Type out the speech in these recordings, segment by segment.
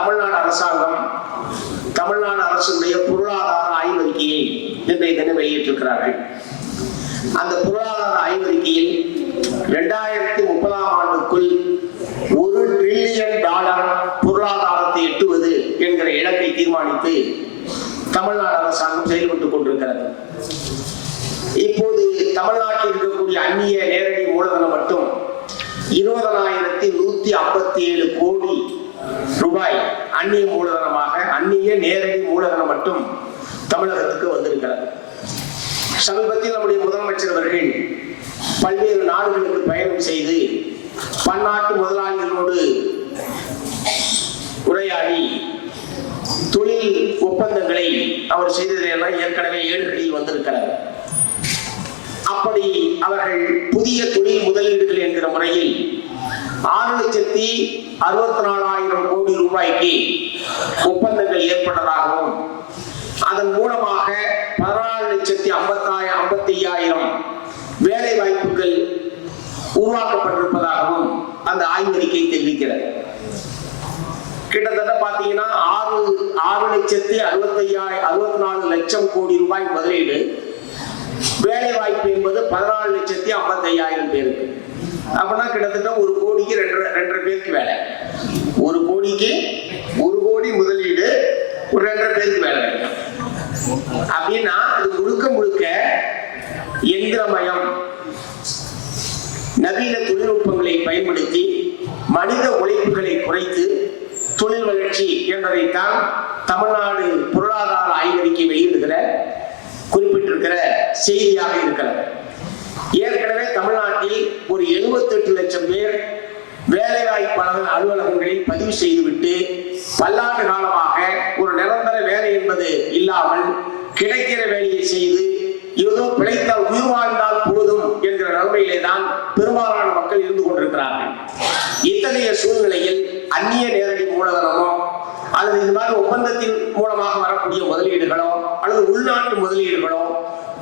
தமிழ்நாடு அரசாங்கம் தமிழ்நாடு அரசுடைய பொருளாதார ஆய்வறிக்கையை இன்றைய தினம் வெளியிட்டிருக்கிறார்கள். அந்த பொருளாதார ஆய்வறிக்கையில் இரண்டாயிரத்தி முப்பதாம் ஆண்டுக்குள் ஒரு ட்ரில்லியன் டாலர் பொருளாதாரத்தை எட்டுவது என்கிற இலக்கை தீர்மானித்து தமிழ்நாடு அரசாங்கம் செயல்பட்டுக் கொண்டிருக்கிறது. இப்போது தமிழ்நாட்டில் இருக்கக்கூடிய அந்நிய நேரடி மூலதனம் மட்டும் இருபதனாயிரத்தி நூத்தி ஐம்பத்தி ஏழு கோடி ரூபாய் அந்நிய மூலதனமாக அந்நிய நேரடி மூலதனம் மட்டும் தமிழகத்துக்கு வந்திருக்கிறது. சமீபத்தில் நம்முடைய முதலமைச்சர் அவர்கள் பல்வேறு நாடுகளுக்கு பயணம் செய்து பன்னாட்டு முதலாளிகளோடு உரையாடி தொழில் ஒப்பந்தங்களை அவர் செய்ததையெல்லாம் ஏற்கனவே ஏடுகளில் வந்திருக்கிறார். அப்படி அவர்கள் புதிய தொழில் முதலீடுகள் என்கிற முறையில் ஆறு லட்சத்தி அறுபத்தி நாலாயிரம் கோடி ரூபாய்க்கு ஒப்பந்தங்கள் ஏற்பட்டதாகவும் அதன் மூலமாக பதினாலு லட்சத்தி ஐம்பத்தாயிரம் ஐம்பத்தி ஐயாயிரம் வேலை வாய்ப்புகள் உருவாக்கப்பட்டிருப்பதாகவும் அந்த ஆய்வறிக்கை தெரிவிக்கிறது. கிட்டத்தட்ட பாத்தீங்கன்னா ஆறு ஆறு லட்சத்தி அறுபத்தி ஐயாயிரம் அறுபத்தி நாலு லட்சம் கோடி ரூபாய் முதலீடு வேலை வாய்ப்பு என்பது பதினாலு லட்சத்தி ஐம்பத்தி ஐயாயிரம் பேருக்கு. அப்படின்னா கிட்டத்தட்ட ஒரு கோடிக்கு ரெண்டரை ரெண்டரை பேருக்கு வேலை. ஒரு கோடிக்கு ஒரு கோடி முதலீடு ஒரு ரெண்டரை பேருக்கு வேலை கிடைக்கும். அப்படின்னா அது முழுக்க முழுக்க எந்திரமயம். நவீன தொழில்நுட்பங்களை பயன்படுத்தி மனித உழைப்புகளை குறைத்து தொழில் வளர்ச்சி என்பதைத்தான் தமிழ்நாடு பொருளாதார ஆய்வறிக்கை வெளியிடுகிற குறிப்பிட்டிருக்கிற செய்தியாக இருக்கிறது ஏற்கனவே தமிழ்நாட்டில் ஒரு 78 லட்சம் பேர் வேலைவாய்ப்பு அலுவலகங்களில் பதிவு செய்துவிட்டு பல்லாண்டு காலமாக ஒரு நிரந்தர வேலை என்பது இல்லாமல் கிடைக்கிற வேலையை செய்து ஏதோ பிழைத்தால் உயிர் வாழ்ந்தால் போதும் என்கிற நிலைமையிலே தான் பெரும்பாலான மக்கள் இருந்து கொண்டிருக்கிறார்கள். இத்தகைய சூழ்நிலையில் அந்நிய நேரடி மூலதனமோ அல்லது இது மாதிரி ஒப்பந்தத்தின் மூலமாக வரக்கூடிய முதலீடுகளோ அல்லது உள்நாட்டு முதலீடுகளோ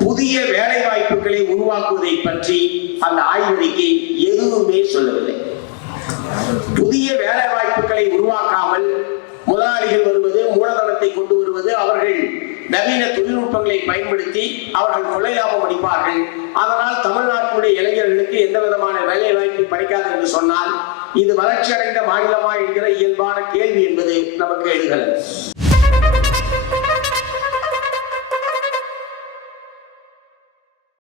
புதிய வேலை வாய்ப்புகளை உருவாக்குவதை பற்றி அந்த ஆய்வறிக்கை எதுவுமே சொல்லவில்லை. புதிய வேலை வாய்ப்புகளை உருவாக்காமல் முதலாளிகள் வருவது மூலதனத்தை கொண்டு வருவது அவர்கள் நவீன தொழில்நுட்பங்களை பயன்படுத்தி அவர்கள் கொள்ளை லாபம் அடிப்பார்கள் அதனால் தமிழ்நாட்டினுடைய இளைஞர்களுக்கு எந்த விதமான வேலை வாய்ப்பு கிடைக்காது என்று சொன்னால் இது வளர்ச்சி அடைந்த மாநிலமா என்கிற இயல்பான கேள்வி என்பது நமக்கு எழுகிறது